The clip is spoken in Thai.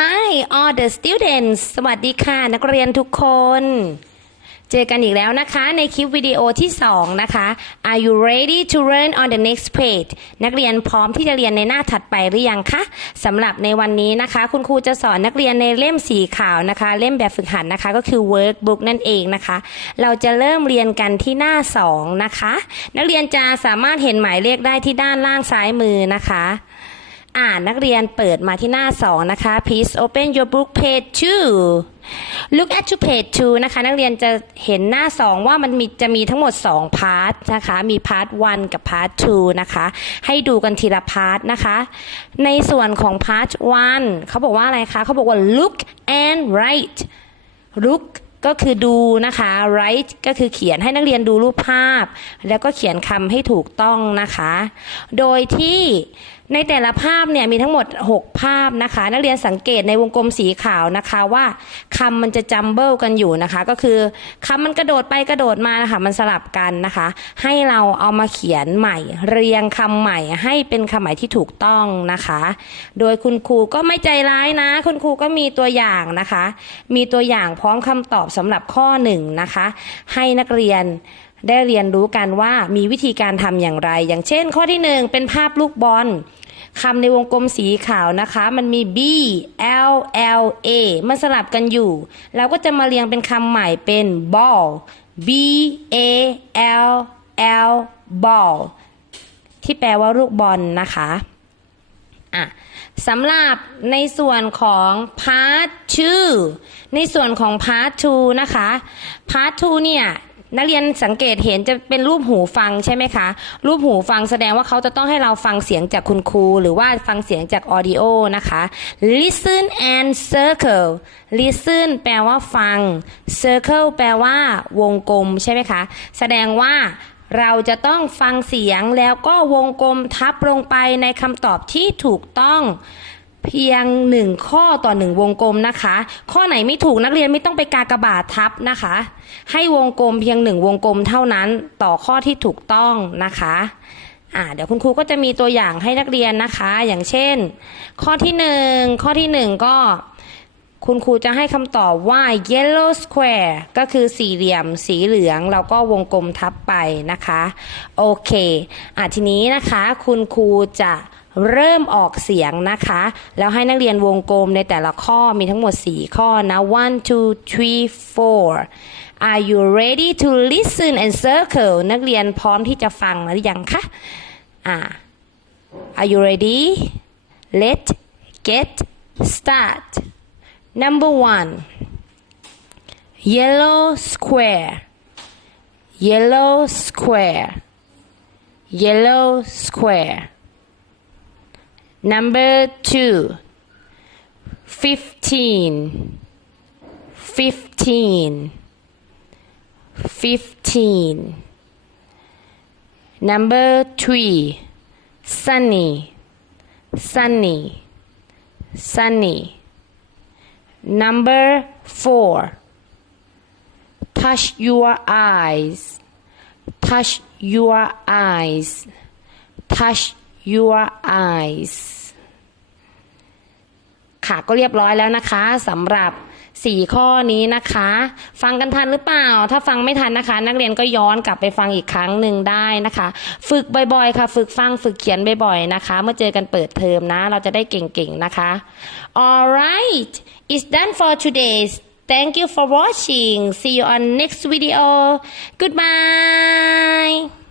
Hi all the students สวัสดีค่ะ นักเรียนทุกคน เจอกันอีกแล้วนะคะในคลิปวิดีโอที่ 2 นะคะ Are you ready to learn on the next page นักเรียนพร้อมที่จะเรียนในหน้าถัดไปหรือยังคะสำหรับในวันนี้นะคะ คุณครูจะสอนนักเรียนในเล่มสีขาวนะคะ เล่มแบบฝึกหัดนะคะ ก็คือ workbook นั่นเองนะคะ เราจะเริ่มเรียนกันที่หน้า 2 นะคะ นักเรียนจะสามารถเห็นหมายเลขได้ที่ด้านล่างซ้ายมือนะคะ อ่านนักเรียนเปิดมาที่หน้า 2 นะคะ please open your book page 2 look at to page 2 นะคะ นักเรียนจะเห็นหน้า 2 ว่ามันมีจะมีทั้งหมด 2 พาร์ทนะคะ มีพาร์ท 1 กับพาร์ท 2 นะคะ ให้ดูกันทีละพาร์ทนะคะ ในส่วนของพาร์ท 1 เขาบอกว่าอะไรคะ เขาบอกว่า look and write look ก็คือดูนะคะ write ก็คือเขียนให้นักเรียนดูรูปภาพ แล้วก็เขียนคำให้ถูกต้องนะคะ โดยที่ในแต่ละภาพเนี่ยมีทั้งหมด 6 ภาพนะคะ นักเรียนสังเกตในวงกลมสีขาวนะคะว่าคำมันจะจัมเบิลกันอยู่นะคะ ก็คือคำมันกระโดดไปกระโดดมานะคะมันสลับกันนะคะ ให้เราเอามาเขียนใหม่ เรียงคำใหม่ให้เป็นคำใหม่ที่ถูกต้องนะคะ โดยคุณครูก็ไม่ใจร้ายนะ คุณครูก็มีตัวอย่างนะคะ มีตัวอย่างพร้อมคำตอบสำหรับข้อหนึ่งนะคะ ให้นักเรียนได้เรียนรู้กันว่ามีวิธีการทำอย่างไร อย่างเช่น ข้อที่หนึ่งเป็นภาพลูกบอลคำในวงกลมสีขาวนะคะ มันมี B L L A มันสลับกันอยู่ เราก็จะมาเรียงเป็นคำใหม่เป็น ball B A L L ball ที่แปลว่าลูกบอลนะคะ อะสำหรับในส่วนของ part 2ในส่วนของ part 2นะคะ part 2เนี่ยนักเรียนสังเกตเห็นจะเป็นรูปหูฟังใช่ไหมคะ รูปหูฟังแสดงว่าเขาจะต้องให้เราฟังเสียงจากคุณครู หรือว่าฟังเสียงจาก audio นะคะ listen and circle listen แปลว่าฟัง circle แปลว่าวงกลมใช่ไหมคะ แสดงว่า เราจะต้องฟังเสียงแล้วก็วงกลมทับลงไปในคำตอบที่ถูกต้องเพียงหนึ่งข้อต่อหนึ่งวงกลมนะคะ ข้อไหนไม่ถูกนักเรียนไม่ต้องไปกากบาททับนะคะ ให้วงกลมเพียงหนึ่งวงกลมเท่านั้นต่อข้อที่ถูกต้องนะคะอ่าเดี๋ยวคุณครูก็จะมีตัวอย่างให้นักเรียนนะคะ อย่างเช่น ข้อที่หนึ่งข้อที่หนึ่งก็ คุณครูจะให้คำตอบว่า yellow square ก็คือสี่เหลี่ยมสีเหลือง แล้วก็วงกลมทับไปนะคะ โอเคอะทีนี้นะคะคุณครูจะเริ่มออกเสียงนะคะ แล้วให้นักเรียนวงกลมในแต่ละข้อมีทั้งหมด 4 ข้อนะ one two three four Are you ready to listen and circle นักเรียนพร้อมที่จะฟังหรือยังคะอ่า Are you ready Let's get start Number one, yellow square, yellow square, yellow square. Number two, fifteen, fifteen, fifteen. Number three, sunny, sunny, sunny. Number four, touch your eyes, touch your eyes, touch your eyes ค่ะก็เรียบร้อยแล้วนะคะสำหรับ สี่ข้อนี้นะคะ ฟังกันทันหรือเปล่า ถ้าฟังไม่ทันนะคะ นักเรียนก็ย้อนกลับไปฟังอีกครั้งหนึ่งได้นะคะ ฝึกบ่อยๆ ค่ะ ฝึกฟังฝึกเขียนบ่อยๆนะคะ เมื่อเจอกันเปิดเทอมนะ เราจะได้เก่งๆนะคะ alright it's done for today thank you for watching see you on next video goodbye